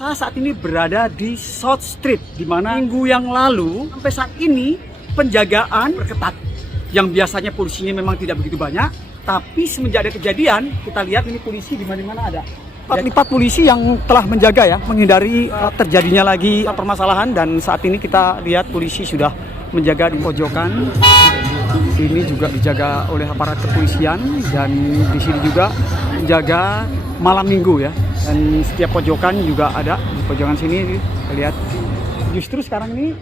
Saya saat ini berada di South Street, di mana minggu yang lalu sampai saat ini penjagaan berketat. Yang biasanya polisinya memang tidak begitu banyak, tapi semenjak ada kejadian, kita lihat ini polisi di mana-mana ada. Empat polisi yang telah menjaga ya, menghindari terjadinya lagi permasalahan, dan saat ini kita lihat polisi sudah menjaga di pojokan. Ini juga dijaga oleh aparat kepolisian, dan di sini juga menjaga malam minggu ya. Dan setiap pojokan juga ada di pojokan sini, kita lihat. Justru sekarang ini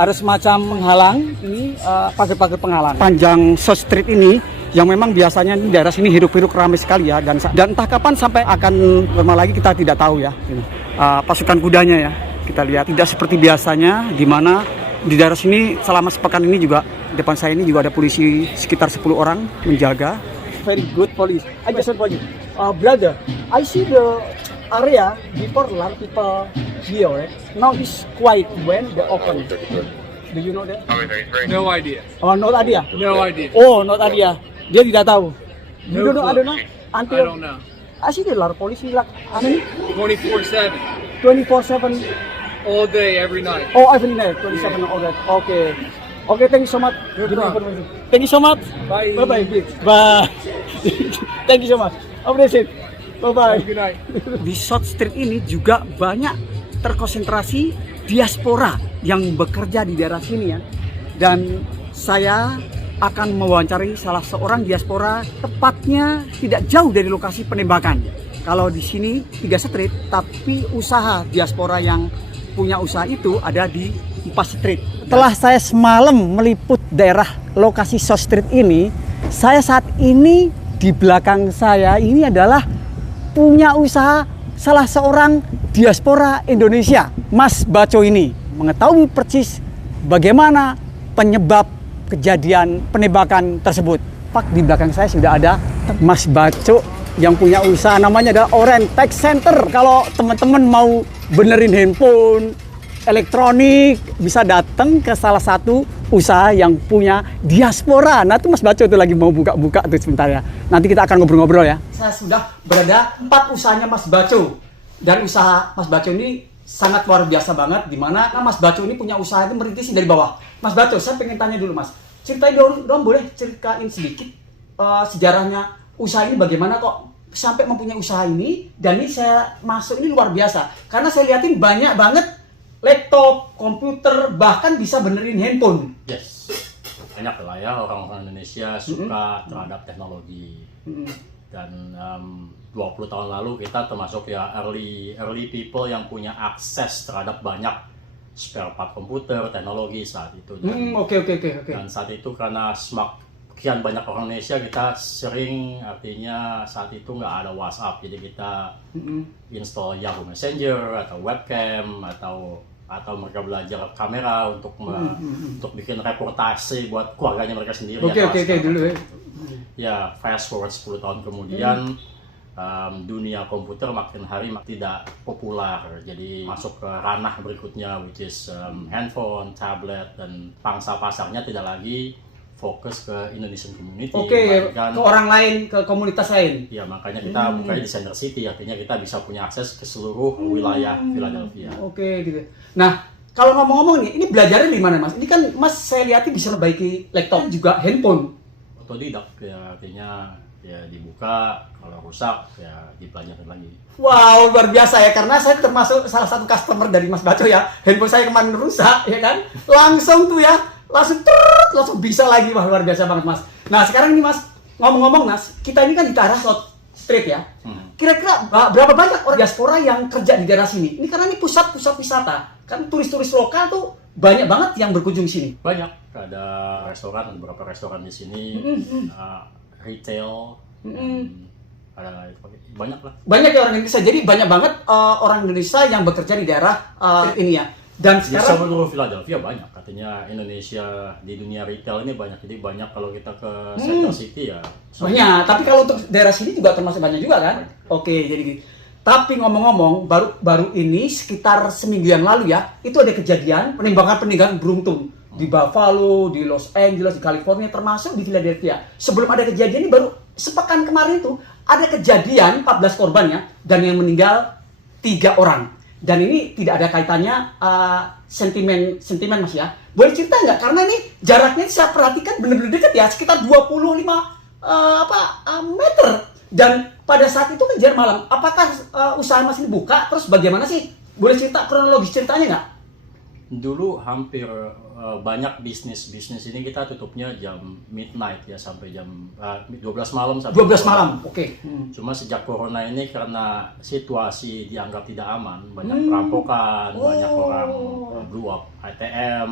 ada semacam menghalang, ini pagar-pagar penghalang panjang South Street ini, yang memang biasanya di daerah sini hiruk-pikuk ramai sekali ya, dan entah kapan sampai akan normal lagi kita tidak tahu ya. Ini, pasukan kudanya ya, kita lihat tidak seperti biasanya, di mana di daerah sini selama sepekan ini juga depan saya ini juga ada polisi sekitar 10 orang menjaga. Very good police. I just want you, brother. I see the area before a lot of people here, right? Now it's quiet when they open. Do you know that? No idea. Oh, not idea. No idea. Oh, not idea. Dia tidak tahu. You don't know? I don't know. I Until don't know. I see there are a lot of police like how many? 24/7, 24/7. all day, every night. Oh, every night 27 all that. Okay. Okay, thank you so much. Thank you so much. Bye. Bye bye. Bye. Thank you so much. Appreciate. Bye bye. Good night. Di South Street ini juga banyak terkonsentrasi diaspora yang bekerja di daerah sini ya. Dan saya akan mewawancari salah seorang diaspora, tepatnya tidak jauh dari lokasi penembakan. Kalau di sini 3 street, tapi usaha diaspora yang punya usaha itu ada di 4 street. Setelah saya semalam meliput daerah lokasi South Street ini, saya saat ini di belakang saya ini adalah punya usaha salah seorang diaspora Indonesia, Mas Baco ini. Mengetahui persis bagaimana penyebab kejadian penembakan tersebut. Pak, di belakang saya sudah ada Mas Baco yang punya usaha namanya adalah Oren Tech Center. Kalau teman-teman mau benerin handphone, elektronik, bisa datang ke salah satu usaha yang punya diaspora. Nah, itu Mas Baco itu lagi mau buka-buka tuh sebentar ya. Nanti kita akan ngobrol-ngobrol ya. Saya sudah berada 4 usahanya Mas Baco. Dan usaha Mas Baco ini sangat luar biasa banget, di mana Mas Baco ini punya usaha itu merintis dari bawah. Mas Baco, saya pengen tanya dulu Mas. Ceritain dong, boleh ceritain sedikit sejarahnya usaha ini, bagaimana kok sampai mempunyai usaha ini. Dan ini saya masuk ini luar biasa, karena saya lihatin banyak banget laptop, komputer, bahkan bisa benerin handphone. Yes, banyak lah ya orang-orang Indonesia suka terhadap teknologi. Dan 20 tahun lalu kita termasuk ya early people yang punya akses terhadap banyak spare part komputer, teknologi saat itu. Oke. Dan saat itu karena semakin banyak orang Indonesia, kita sering, artinya saat itu nggak ada WhatsApp, jadi kita install Yahoo Messenger atau webcam atau mereka belajar kamera untuk bikin reportase buat keluarganya mereka sendiri. Oke dulu ya. Ya, fast forward 10 tahun kemudian dunia komputer makin hari tidak populer, jadi masuk ke ranah berikutnya, which is handphone, tablet, dan pangsa pasarnya tidak lagi fokus ke Indonesian community. Ke orang lain, ke komunitas lain. Ya, makanya kita bukanya di Center City, artinya kita bisa punya akses ke seluruh wilayah Philadelphia. Oke, gitu. Nah, kalau ngomong-ngomong nih, ini belajarnya di mana Mas? Ini kan Mas saya lihat bisa memperbaiki laptop juga handphone. Otodidak ya, artinya ya dibuka, kalau rusak ya dipelajari lagi. Wow, luar biasa ya, karena saya termasuk salah satu customer dari Mas Baco ya. Handphone saya kemarin rusak ya kan, langsung tuh ya, langsung bisa lagi. Wah, luar biasa banget Mas. Nah, sekarang ini Mas, ngomong-ngomong Mas, kita ini kan di daerah South Street ya. Kira-kira berapa banyak orang diaspora yang kerja di daerah sini? Ini karena ini pusat wisata, kan turis-turis lokal tuh banyak banget yang berkunjung sini. Banyak, ada restoran, beberapa restoran di sini, retail, ada banyak lah. Banyak ya orang Indonesia, jadi banyak banget orang Indonesia yang bekerja di daerah ini ya. Dan Di sekarang seluruh Philadelphia banyak, artinya Indonesia di dunia retail ini banyak, jadi banyak kalau kita ke Center City ya. banyak, tapi kalau untuk daerah sini juga termasuk banyak juga kan? Oke, jadi gitu. Tapi ngomong-ngomong, baru ini sekitar seminggu yang lalu ya, itu ada kejadian penembakan beruntun di Buffalo, di Los Angeles, di California, termasuk di Philadelphia. Sebelum ada kejadian ini, baru sepekan kemarin itu ada kejadian 14 korban ya, dan yang meninggal 3 orang. Dan ini tidak ada kaitannya sentimen Mas ya. Boleh cerita nggak? Karena ini jaraknya saya perhatikan benar-benar dekat ya, sekitar 25 meter. Dan pada saat itu kan jam malam. Apakah usaha Mas ini buka? Terus bagaimana sih? Boleh cerita kronologis ceritanya nggak? Dulu hampir banyak bisnis ini kita tutupnya jam midnight ya, sampai jam 12 malam sampai 12 malam, oke. Cuma sejak corona ini karena situasi dianggap tidak aman, banyak perampokan, banyak orang blow up ATM,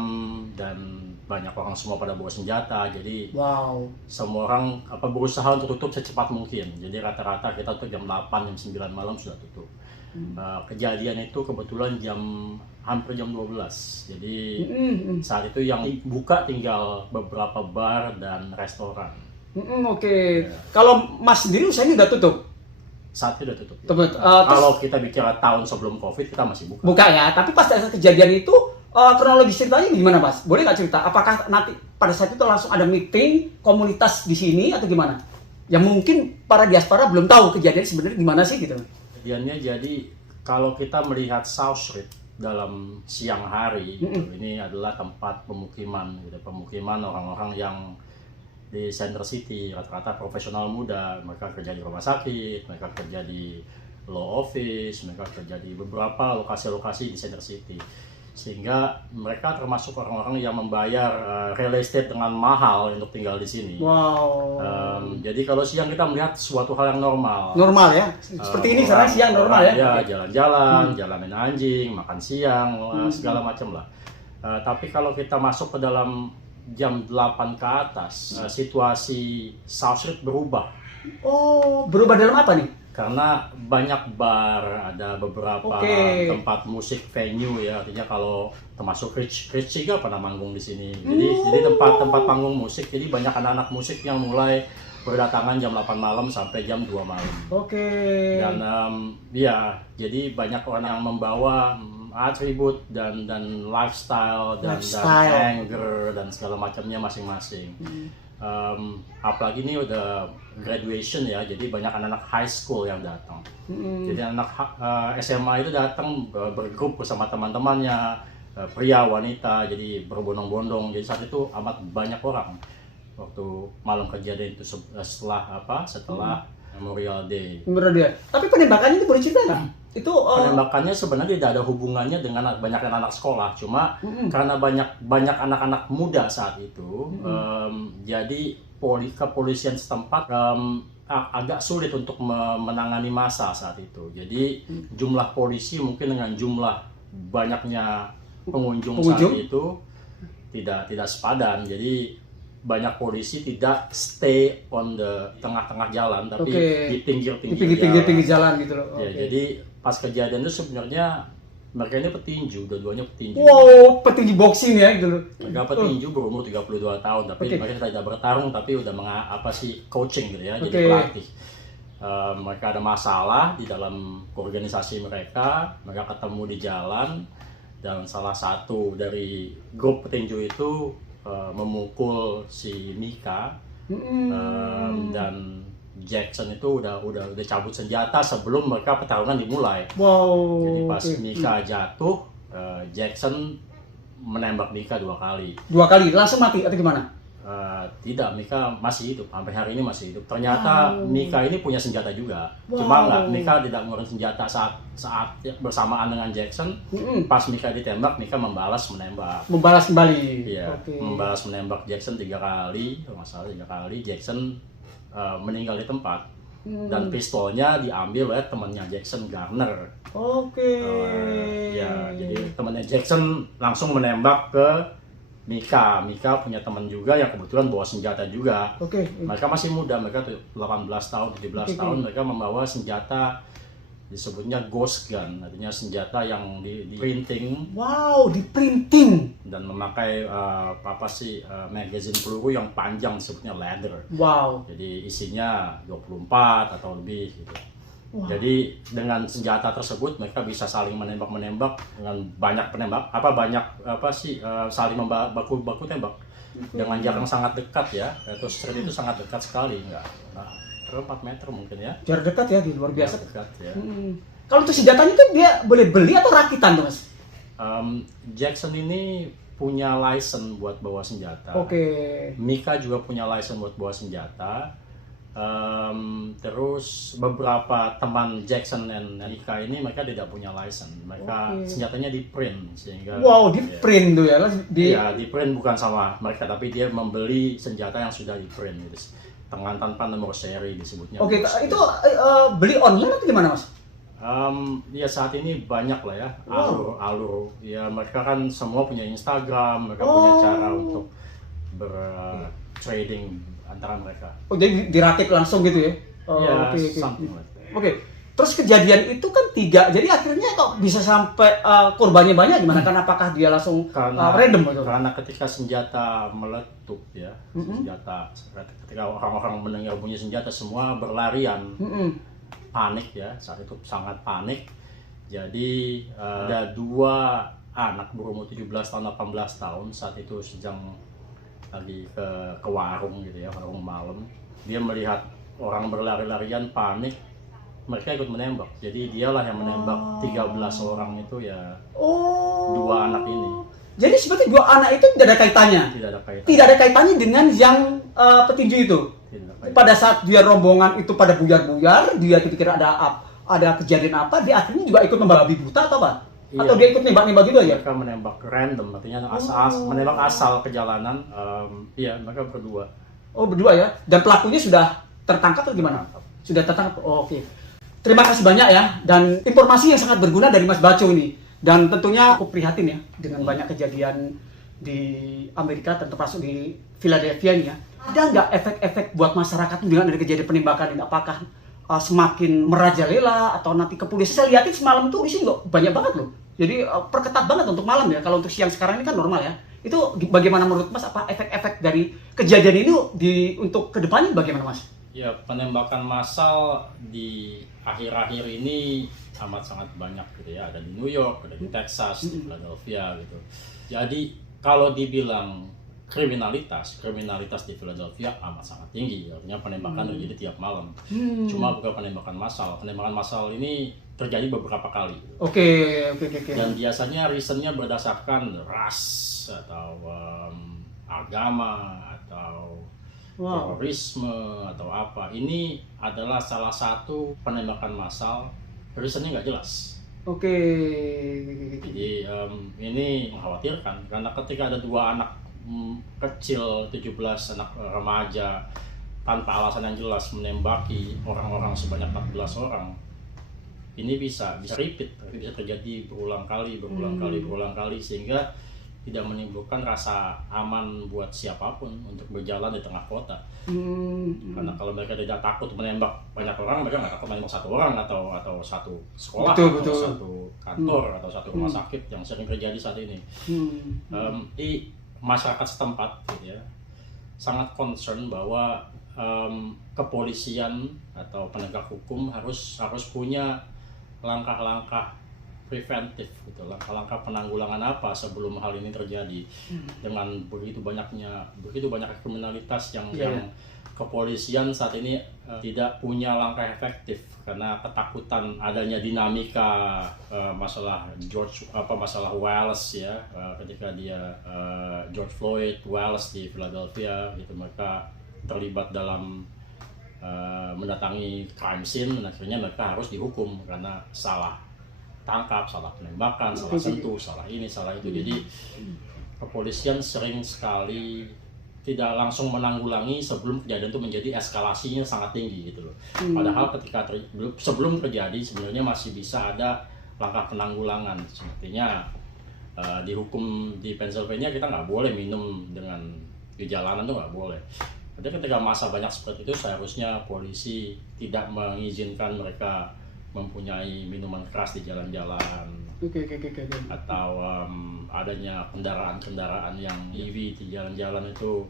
dan banyak orang semua pada bawa senjata. Jadi semua orang berusaha untuk tutup secepat mungkin. Jadi rata-rata kita tuh jam 8, jam 9 malam sudah tutup. Kejadian itu kebetulan hampir jam 12. Jadi saat itu yang buka tinggal beberapa bar dan restoran. Oke. Kalau Mas sendiri usahanya udah tutup? Saat itu udah tutup. Kalau kita bicara tahun sebelum COVID, kita masih buka. Buka ya, tapi pas saat kejadian itu kronologis ceritanya gimana Mas? Boleh nggak cerita? Apakah nanti pada saat itu langsung ada meeting komunitas di sini atau gimana? Yang mungkin para diaspora belum tahu kejadian sebenarnya gimana sih gitu. Kejadiannya jadi kalau kita melihat South Street dalam siang hari, gitu, ini adalah tempat pemukiman, gitu, pemukiman orang-orang yang di Center City, rata-rata profesional muda. Mereka kerja di rumah sakit, mereka kerja di law office, mereka kerja di beberapa lokasi-lokasi di Center City. Sehingga mereka termasuk orang-orang yang membayar real estate dengan mahal untuk tinggal di sini. Jadi kalau siang kita melihat suatu hal yang normal. Normal ya? Seperti ini sekarang siang normal ya? Ya, jalan-jalan, jalan main anjing, makan siang, segala macam lah. Tapi kalau kita masuk ke dalam jam 8 ke atas, situasi South Street berubah. Oh, berubah dalam apa nih? Karena banyak bar, ada beberapa tempat musik venue ya, artinya kalau termasuk Rich juga pernah manggung di sini. Jadi tempat panggung musik, jadi banyak anak-anak musik yang mulai berdatangan jam 8 malam sampai jam 2 malam. Dan ya, jadi banyak orang yang membawa atribut dan lifestyle dan anger dan segala macamnya masing-masing. Apalagi ini udah graduation ya, jadi banyak anak-anak high school yang datang. Jadi anak SMA itu datang bergrup bersama teman-temannya, pria, wanita, jadi berbondong-bondong. Jadi saat itu amat banyak orang waktu malam kejadian itu setelah Memorial Day. Tapi penembakannya itu boleh cerita nggak? Penembakannya sebenarnya tidak ada hubungannya dengan banyak anak sekolah, cuma karena banyak anak-anak muda saat itu, jadi kepolisian setempat agak sulit untuk menangani massa saat itu. Jadi jumlah polisi mungkin dengan jumlah banyaknya pengunjung saat itu tidak sepadan. Jadi banyak polisi tidak stay on the tengah-tengah jalan, tapi di pinggir-pinggir jalan gitu loh. Ya, jadi pas kejadian itu sebenarnya mereka ini petinju, dua-duanya petinju. Wow, petinju boxing ya gitu loh. Mereka petinju berumur 32 tahun, tapi mereka tidak bertarung, tapi udah coaching gitu ya, jadi pelatih. Mereka ada masalah di dalam organisasi mereka ketemu di jalan, dan salah satu dari grup petinju itu memukul si Mika, dan Jackson itu udah cabut senjata sebelum mereka pertarungan dimulai. Jadi pas Mika jatuh, Jackson menembak Mika 2 kali. 2 kali langsung mati atau gimana? Tidak, Mika masih hidup, sampai hari ini masih hidup. Ternyata Mika ini punya senjata juga. Cuma Mika tidak ngeluarin senjata saat bersamaan dengan Jackson. Pas Mika ditembak, Mika menembak. Membalas kembali. Iya, membalas menembak Jackson 3 kali, kalau nggak salah 3 kali. Jackson meninggal di tempat. Dan pistolnya diambil oleh temannya Jackson, Garner. Ya, jadi temannya Jackson langsung menembak ke Mika punya teman juga yang kebetulan bawa senjata juga. Mereka masih muda, mereka 18 tahun, 17 tahun, mereka membawa senjata disebutnya ghost gun, artinya senjata yang di printing. Di printing. Dan memakai magazine peluru yang panjang, disebutnya leather. Jadi isinya 24 atau lebih gitu. Jadi dengan senjata tersebut mereka bisa saling menembak dengan banyak saling baku tembak dengan jarak yang sangat dekat ya. Terus street itu sangat dekat sekali, 4 meter mungkin ya. Jarak dekat ya, luar biasa. Dekat ya. Kalau untuk senjatanya itu dia boleh beli atau rakitan tuh Mas? Jackson ini punya license buat bawa senjata. Oke. Mika juga punya license buat bawa senjata. Terus beberapa teman Jackson dan Mika ini mereka tidak punya license. Mereka senjatanya di print sehingga. Wow, di print tuh ya? Di print bukan sama mereka, tapi dia membeli senjata yang sudah di print gitu. Dengan tanpa nomor seri disebutnya. Oke, itu beli online atau gimana Mas? Ya saat ini banyak lah ya alur ya, mereka kan semua punya Instagram, mereka punya cara untuk trading antara mereka. Oh, jadi dirakit langsung gitu ya? Ya, Oke. something like that. Oke. Terus kejadian itu kan 3, jadi akhirnya kok bisa sampai korbannya banyak gimana? Kan apakah dia langsung random gitu? Karena ketika senjata meletup ya, ketika orang-orang mendengar bunyi senjata semua berlarian. Panik ya, saat itu sangat panik. Jadi ada 2 anak berumur 17 tahun 18 tahun saat itu sedang lagi ke warung gitu ya, warung malam. Dia melihat orang berlari-larian, panik, mereka ikut menembak. Jadi dialah yang menembak 13 orang itu ya, 2 anak ini. Jadi sebetulnya 2 anak itu tidak ada kaitannya? Tidak ada kaitannya dengan yang petinju itu? Pada saat dia rombongan itu pada buyar-buyar, dia pikir ada kejadian apa, dia akhirnya juga ikut membabi buta atau apa? Iya. Atau dia ikut nembak-nembak gitu aja? Mereka menembak random, artinya menembak asal ke jalanan. Iya, mereka berdua. Oh, berdua ya? Dan pelakunya sudah tertangkap atau gimana? Sudah tertangkap? Oh, oke. Terima kasih banyak ya, dan informasi yang sangat berguna dari Mas Baco ini. Dan tentunya aku prihatin ya, dengan banyak kejadian di Amerika, termasuk di Philadelphia ini ya. Ada nggak efek-efek buat masyarakat dengan ada kejadian penembakan ini? Apakah semakin merajalela atau nanti kepolisian? Saya lihatin semalam tuh di sini kok banyak banget loh. Jadi perketat banget untuk malam ya. Kalau untuk siang sekarang ini kan normal ya. Itu bagaimana menurut Mas? Apa efek-efek dari kejadian ini untuk kedepannya bagaimana Mas? Ya, penembakan massal di akhir-akhir ini amat sangat banyak gitu ya. Ada di New York, ada di Texas, di Philadelphia gitu. Jadi kalau dibilang kriminalitas di Philadelphia amat sangat tinggi, artinya penembakan terjadi tiap malam. Cuma bukan penembakan massal ini terjadi beberapa kali. Oke. Dan biasanya reasonnya berdasarkan ras atau agama atau terorisme atau apa. Ini adalah salah satu penembakan massal, reasonnya nggak jelas. Oke. Jadi ini mengkhawatirkan karena ketika ada 2 anak kecil, 17 anak remaja tanpa alasan yang jelas menembaki orang-orang sebanyak 14 orang, ini bisa repeat, bisa terjadi berulang kali sehingga tidak menimbulkan rasa aman buat siapapun untuk berjalan di tengah kota. Karena kalau mereka tidak takut menembak banyak orang, mereka nggak takut menembak 1 orang atau 1 sekolah, atau 1 kantor atau 1 rumah sakit yang sering terjadi saat ini. Di masyarakat setempat gitu ya, sangat concern bahwa kepolisian atau penegak hukum harus punya langkah-langkah preventif gitu, langkah-langkah penanggulangan apa sebelum hal ini terjadi. Dengan begitu banyaknya kriminalitas yang kepolisian saat ini tidak punya langkah efektif karena ketakutan adanya dinamika masalah Wallace ya, ketika dia George Floyd Wallace di Philadelphia gitu, mereka terlibat dalam mendatangi crime scene, dan akhirnya mereka harus dihukum karena salah tangkap, salah penembakan, salah sentuh, salah ini, salah itu. Jadi kepolisian sering sekali tidak langsung menanggulangi sebelum kejadian itu menjadi eskalasinya sangat tinggi gitu loh. Padahal ketika sebelum terjadi sebenarnya masih bisa ada langkah penanggulangan. Sepertinya dihukum di Pennsylvania kita nggak boleh minum di jalanan, tuh nggak boleh. Jadi ketika masa banyak seperti itu seharusnya polisi tidak mengizinkan mereka mempunyai minuman keras di jalan-jalan. Atau adanya kendaraan-kendaraan yang EV di jalan-jalan itu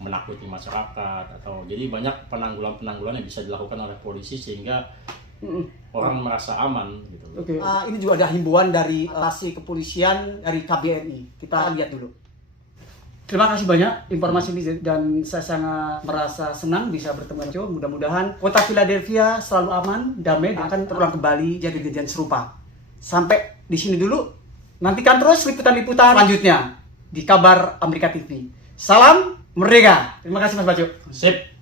menakuti masyarakat, atau jadi banyak penanggulan yang bisa dilakukan oleh polisi sehingga orang merasa aman gitu. Ini juga ada himbauan dari stasi kepolisian dari KBRI. Kita lihat dulu. Terima kasih banyak informasi ini dan saya sangat merasa senang bisa bertemu dengan Joe. Mudah-mudahan kota Philadelphia selalu aman, damai, dan akan terulang kembali kejadian serupa. Sampai di sini dulu. Nantikan terus liputan-liputan selanjutnya di Kabar Amerika TV. Salam Merdeka. Terima kasih Mas Bajo. Sip.